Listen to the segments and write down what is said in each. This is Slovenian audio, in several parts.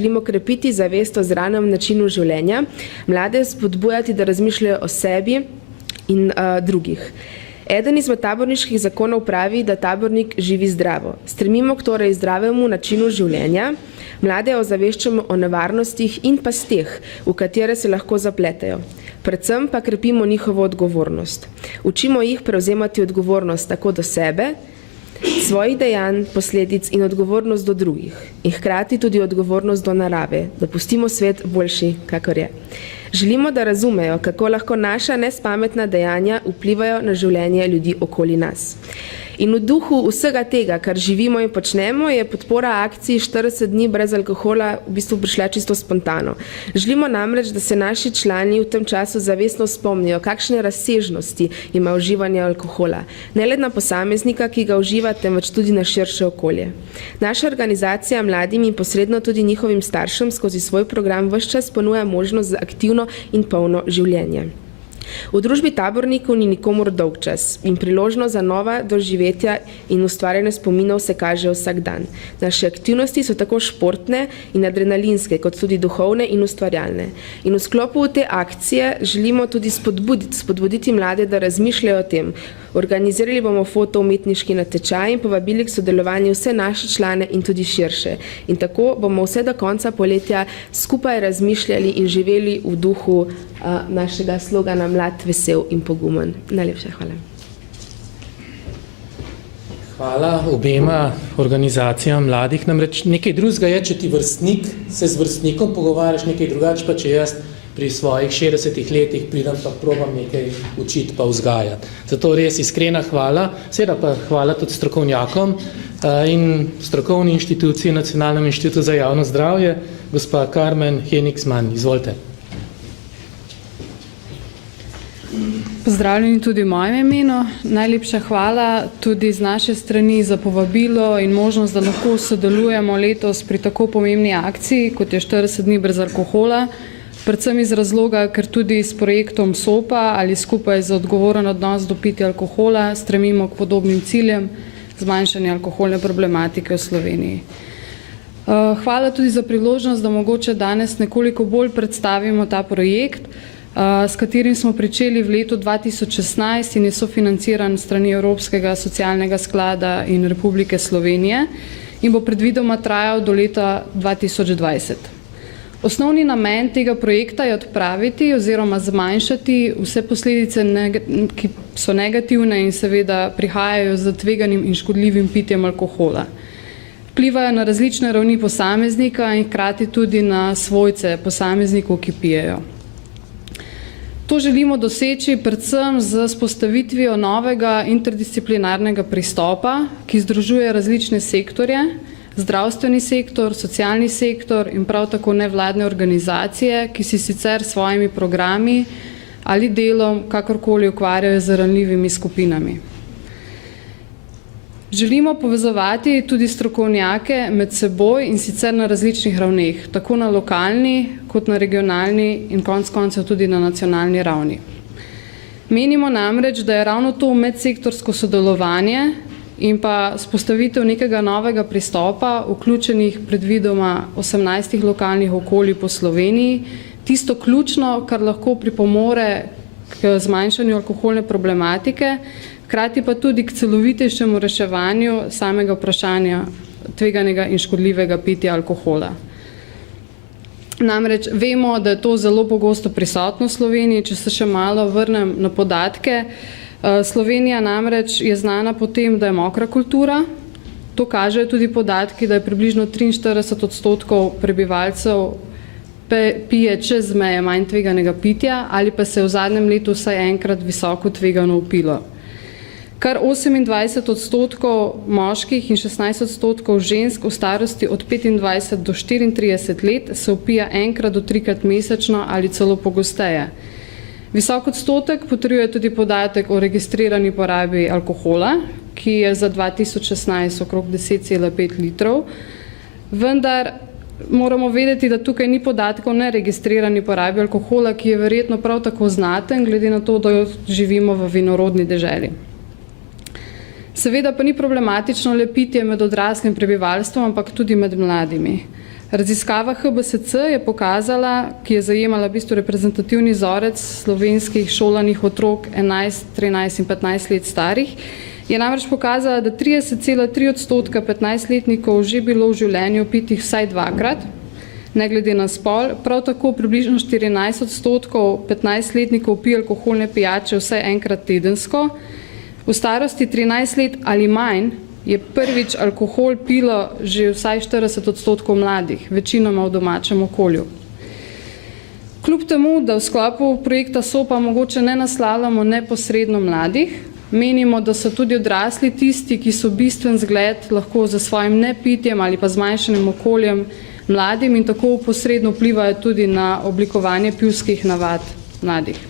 želimo krepiti zavest o zdravem načinu življenja, mlade spodbujati, da razmišljajo o sebi in drugih. Eden izmed taborniških zakonov pravi, da tabornik živi zdravo. Stremimo k torej zdravemu načinu življenja, mlade ozaveščamo o nevarnostih in pasteh, v katere se lahko zapletajo. Predvsem pa krepimo njihovo odgovornost. Učimo jih prevzemati odgovornost tako do sebe, svojih dejanj, posledic in odgovornost do drugih. In hkrati tudi odgovornost do narave, da pustimo svet boljši, kakor je. Želimo, da razumejo, kako lahko naša nespametna dejanja vplivajo na življenje ljudi okoli nas. In v duhu vsega tega, kar živimo in počnemo, je podpora akciji 40 dni brez alkohola v bistvu prišla čisto spontano. Želimo namreč, da se naši člani v tem času zavestno spomnijo, kakšne razsežnosti ima uživanje alkohola. Ne le na posameznika, ki ga uživa, temveč tudi na širše okolje. Naša organizacija mladim in posredno tudi njihovim staršem skozi svoj program ves čas ponuja možnost za aktivno in polno življenje. V družbi tabornikov ni nikomur dolg čas in priložnost za nova doživetja in ustvarjanje spominov se kaže vsak dan. Naše aktivnosti so tako športne in adrenalinske, kot tudi duhovne in ustvarjalne. In v sklopu te akcije želimo tudi spodbuditi mlade, da razmišljajo o tem. Organizirali bomo fotoumetniški natečaj in povabili k sodelovanju vse naše člane in tudi širše. In tako bomo vse do konca poletja skupaj razmišljali in živeli v duhu našega slogana Mlad, vesel in pogumen. Najlepša hvala. Hvala obema organizacijam mladih. Namreč nekaj drugega je, če ti vrstnik se z vrstnikom pogovarjaš, nekaj drugače pa če jaz pri svojih 60 letih pridem pa probam nekaj učiti pa vzgajati. Zato res iskrena hvala, seveda pa hvala tudi strokovnjakom in strokovni inštituciji Nacionalnem inštitutu za javno zdravje, gospa Karmen Henigsman, izvolite. Pozdravljeni tudi v mojem imenu. Najlepša hvala tudi z naše strani za povabilo in možnost, da lahko sodelujemo letos pri tako pomembni akciji, kot je 40 dni brez alkohola. Predvsem iz razloga, ker tudi s projektom SOPA ali skupaj z odgovoren odnos do pitja alkohola stremimo k podobnim ciljem zmanjšanja alkoholne problematike v Sloveniji. Hvala tudi za priložnost, da mogoče danes nekoliko bolj predstavimo ta projekt, s katerim smo pričeli v letu 2016 in je sofinanciran strani Evropskega socialnega sklada in Republike Slovenije in bo predvidoma trajal do leta 2020. Osnovni namen tega projekta je odpraviti oziroma zmanjšati vse posledice, ki so negativne in seveda prihajajo z tveganim in škodljivim pitjem alkohola. Vplivajo na različne ravni posameznika in hkrati tudi na svojce posameznikov, ki pijejo. To želimo doseči predvsem z vzpostavitvijo novega interdisciplinarnega pristopa, ki združuje različne sektorje, zdravstveni sektor, socialni sektor in prav tako nevladne organizacije, ki si sicer svojimi programi ali delom kakorkoli ukvarjajo z ranljivimi skupinami. Želimo povezovati tudi strokovnjake med seboj in sicer na različnih ravneh, tako na lokalni kot na regionalni in konec koncev tudi na nacionalni ravni. Menimo namreč, da je ravno to medsektorsko sodelovanje in pa vzpostavitev nekega novega pristopa, vključenih predvidoma 18 lokalnih okolij po Sloveniji, tisto ključno, kar lahko pripomore k zmanjšanju alkoholne problematike, hkrati pa tudi k celovitejšemu reševanju samega vprašanja tveganega in škodljivega pitja alkohola. Namreč vemo, da je to zelo pogosto prisotno v Sloveniji. Če se še malo vrnem na podatke, Slovenija namreč je znana po tem, da je mokra kultura. To kažejo tudi podatki, da je približno 43% prebivalcev pije čez meje manj tveganega pitja ali pa se v zadnjem letu vsaj enkrat visoko tvegano upilo. Kar 28% moških in 16% žensk v starosti od 25 do 34 let se upija enkrat do 3krat mesečno ali celo pogosteje. Visok odstotek potrjuje tudi podatek o registrirani porabi alkohola, ki je za 2016 okrog 10,5 litrov, vendar moramo vedeti, da tukaj ni podatkov o neregistrirani porabi alkohola, ki je verjetno prav tako znaten, glede na to, da živimo v vinorodni deželi. Seveda pa ni problematično le pitje med odraslim prebivalstvom, ampak tudi med mladimi. Raziskava HBSC je pokazala, ki je zajemala v bistvu reprezentativni vzorec slovenskih šolanih otrok 11, 13 in 15 let starih, je namreč pokazala, da 30,3% 15-letnikov že bilo v življenju pitih vsaj dvakrat, ne glede na spol, prav tako približno 14% 15-letnikov pije alkoholne pijače vsaj enkrat tedensko, v starosti 13 let ali manj je prvič alkohol pilo že vsaj 40% mladih, večinoma v domačem okolju. Kljub temu, da v sklopu projekta SOPA mogoče ne naslavljamo neposredno mladih, menimo, da so tudi odrasli tisti, ki so bistven zgled lahko za svojim nepitjem ali pa zmanjšanim okoljem mladim in tako posredno vplivajo tudi na oblikovanje pivskih navad mladih.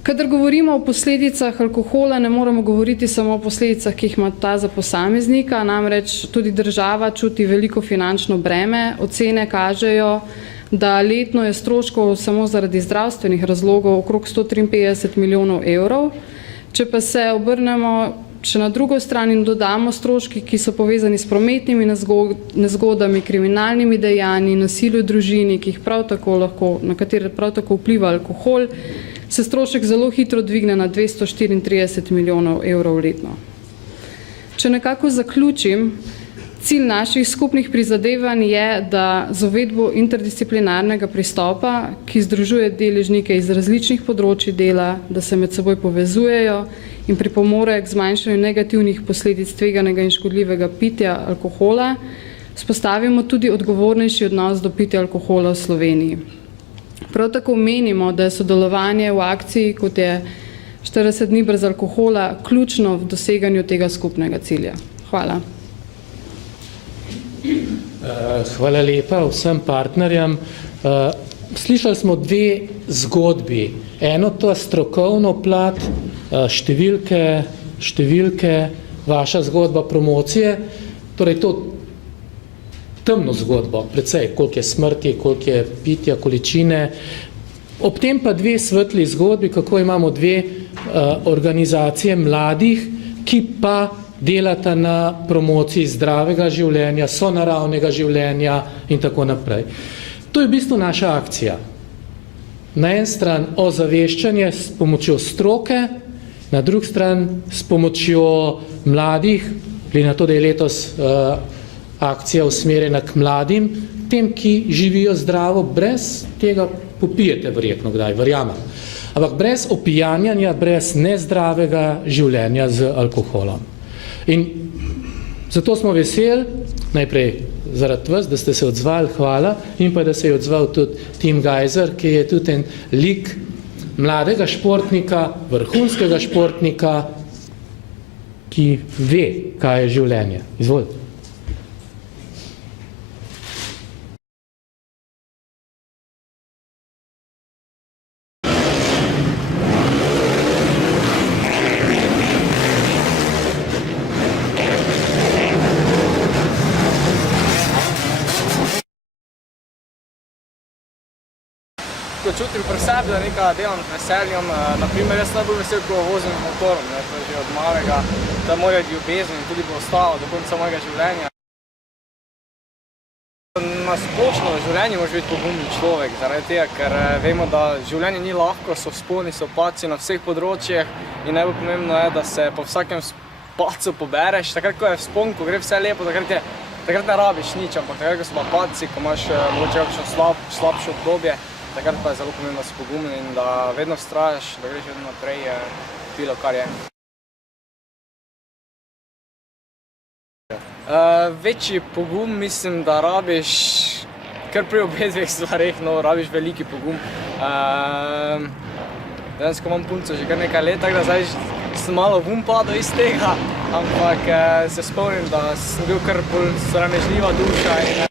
Kadar govorimo o posledicah alkohola, ne moramo govoriti samo o posledicah, ki jih ima ta za posameznika, namreč tudi država čuti veliko finančno breme. Ocene kažejo, da letno je stroškov samo zaradi zdravstvenih razlogov okrog 153 milijonov evrov. Če pa se obrnemo še na drugo stran in dodamo stroški, ki so povezani s prometnimi nezgodami, kriminalnimi dejanji, nasilju v družini, na katere prav tako vpliva alkohol, se strošek zelo hitro dvigne na 234 milijonov evrov letno. Če nekako zaključim, cilj naših skupnih prizadevanj je, da z uvedbo interdisciplinarnega pristopa, ki združuje deležnike iz različnih področij dela, da se med seboj povezujejo in pripomore k zmanjšanju negativnih posledic tveganega in škodljivega pitja alkohola, vzpostavimo tudi odgovornejši odnos do pitja alkohola v Sloveniji. Prav tako menimo, da je sodelovanje v akciji, kot je 40 dni brez alkohola, ključno v doseganju tega skupnega cilja. Hvala. Hvala lepa vsem partnerjem. Slišali smo dve zgodbi. Eno to strokovno plat, številke, vaša zgodba promocije, torej to temno zgodbo, precej, koliko je smrti, koliko je pitja, količine. Ob tem pa dve svetli zgodbi, kako imamo dve organizacije mladih, ki pa delata na promociji zdravega življenja, sonaravnega življenja in tako naprej. To je v bistvu naša akcija. Na en stran ozaveščanje s pomočjo stroke, na drug stran s pomočjo mladih, glede na to, da je letos akcija usmerjena k mladim, tem, ki živijo zdravo, brez tega popijete verjetno kdaj, verjamem. Ampak brez opijanjanja, brez nezdravega življenja z alkoholom. In zato smo veseli, najprej zaradi vas, da ste se odzvali, hvala, in pa da se je odzval tudi Tim Gajzer, ki je tudi en lik mladega športnika, vrhunskega športnika, ki ve, kaj je življenje. Izvolite. Ko čutim pri sebi, da nekaj delam z veseljem, naprimer jaz najbolj vesel, ko vozim motorom, to je že od malega, da moja ljubezen in tudi bo ostalo do konca mojega življenja. Na splošno v življenju moraš biti pogumni človek, zaradi tega, ker vemo, da življenje ni lahko, so vzponi, so padci na vseh področjih in najbolj pomembno je, da se po vsakem padcu pobereš. Takrat, ko je vzpon, ko gre vse lepo, takrat ne rabiš nič, ampak takrat, ko so pa padci, ko imaš mogoče kakšno slabše obdobje, takrat pa je zelo pomembno, da si pogumen in da vedno vztrajaš, da greš vedno naprej, bilo kar je. Večji pogum mislim, da rabiš kar pri obedveh stvareh, no rabiš veliki pogum. Dejansko imam punco že kar nekaj let, tako da zdaj sem malo vun padel iz tega, ampak se spomnim, da sem bil kar bolj sramežljiva duša.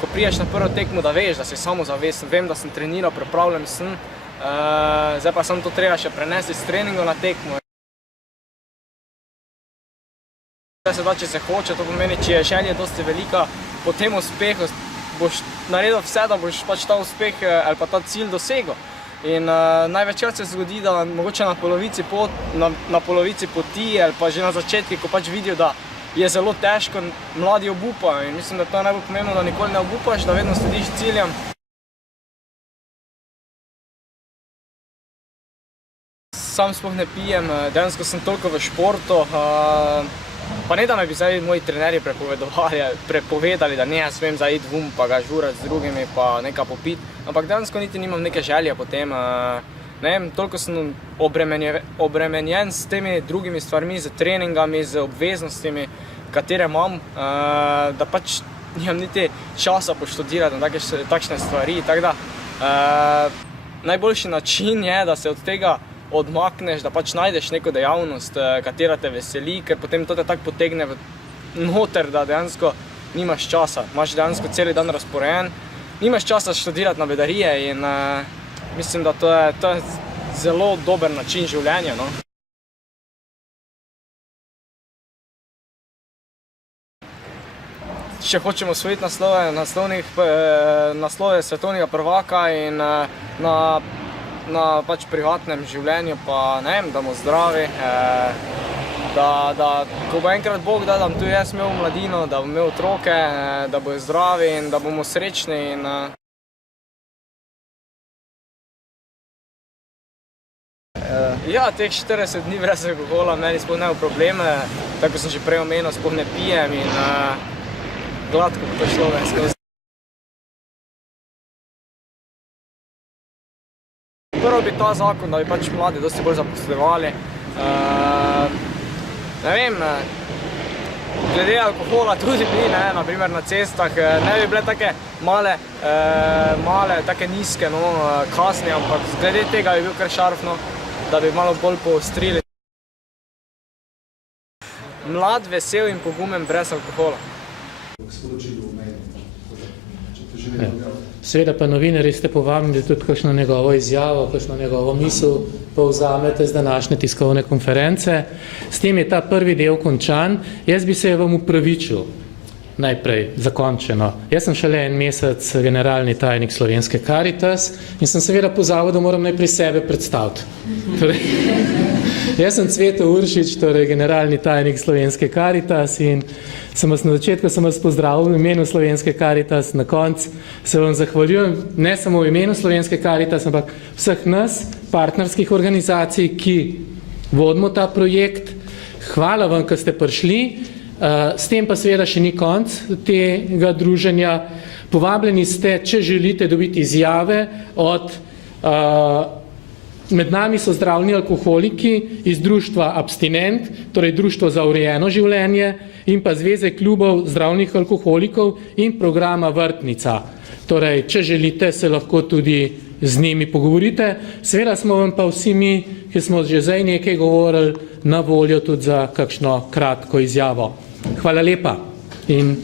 Ko priješ na prvo tekmo, da veš, da si samozavesten, vem, da sem treniral, pripravljen sem, zdaj pa samo to treba še prenesti s treningov na tekmo. Se da, če se hoče, to pomeni, če je želja dosti velika, po tem uspehu boš naredil vse, da boš pač ta uspeh ali pa ta cilj dosegel. In največkrat se zgodi, da mogoče na polovici poti ali pa že na začetku, ko pač vidijo, da je zelo težko, mladi obupajo in mislim, da to je najbolj pomembno, da nikoli ne obupaš, da vedno slediš ciljem. Sam sploh ne pijem, dejansko sem toliko v športu, pa ne da me bi zdaj moji trenerji prepovedali, da ne smem zdaj iti vum pa ga žurati z drugimi pa nekaj popiti, ampak dejansko niti nimam neke želje potem, ne vem, toliko sem obremenjen s temi drugimi stvarmi, z treningami, z obveznostimi, katere imam, da pač nimam niti časa poštudirati na takšne stvari, tako da najboljši način je, da se od tega odmakneš, da pač najdeš neko dejavnost, katera te veseli, ker potem to te tako potegne noter, da dejansko nimaš časa. Imaš dejansko cel dan razporejen, nimaš časa študirati na bedarije in mislim, da to je zelo dober način življenja, no. Če hočemo osvojiti naslove svetovnega prvaka in na pač privatnem življenju pa ne vem, da bomo zdravi, da ko bo enkrat Bog da bom tudi jaz imel mladino, da bom imel otroke, da bojo zdravi in da bomo srečni in ja, teh 40 dni brez alkohola meni sploh ne bo probleme, tako sem že prej omenil, sploh ne pijem in gladko bo to šlo ven skozi. Prvo bi ta zakon, da bi pač mladi dosti bolj zaposlovali. Ne vem, glede alkohola tudi bi, na primer na cestah, ne bi bile take male, take nizke kazni, ampak glede tega bi bil kar šarf, da bi malo bolj poostrili. Mlad, vesel in pogumen brez alkohola. Seveda pa novinarji ste povabili tudi kakšno njegovo izjavo, kakšno njegovo misel povzamete z današnje tiskovne konference. S tem je ta prvi del končan. Jaz bi se vam upravičil najprej zakončeno. Jaz sem šele en mesec generalni tajnik Slovenske Karitas in sem seveda pozabil, da moram najprej sebe predstaviti. Torej, jaz sem Cveto Uršič, torej generalni tajnik Slovenske Karitas in na začetku sem vas pozdravil v imenu Slovenske Karitas, na koncu se vam zahvaljujem, ne samo v imenu Slovenske Karitas, ampak vseh nas, partnerskih organizacij, ki vodimo ta projekt. Hvala vam, ker ste prišli, s tem pa seveda še ni konc tega druženja. Povabljeni ste, če želite dobiti izjave od med nami so zdravni alkoholiki iz društva Abstinent, torej Društvo za urejeno življenje in pa Zveze klubov zdravnih alkoholikov in programa Vrtnica. Torej, če želite, se lahko tudi z njimi pogovorite. Seveda smo vam pa vsi mi, ki smo že zdaj nekaj govorili, na voljo tudi za kakšno kratko izjavo. Hvala lepa. In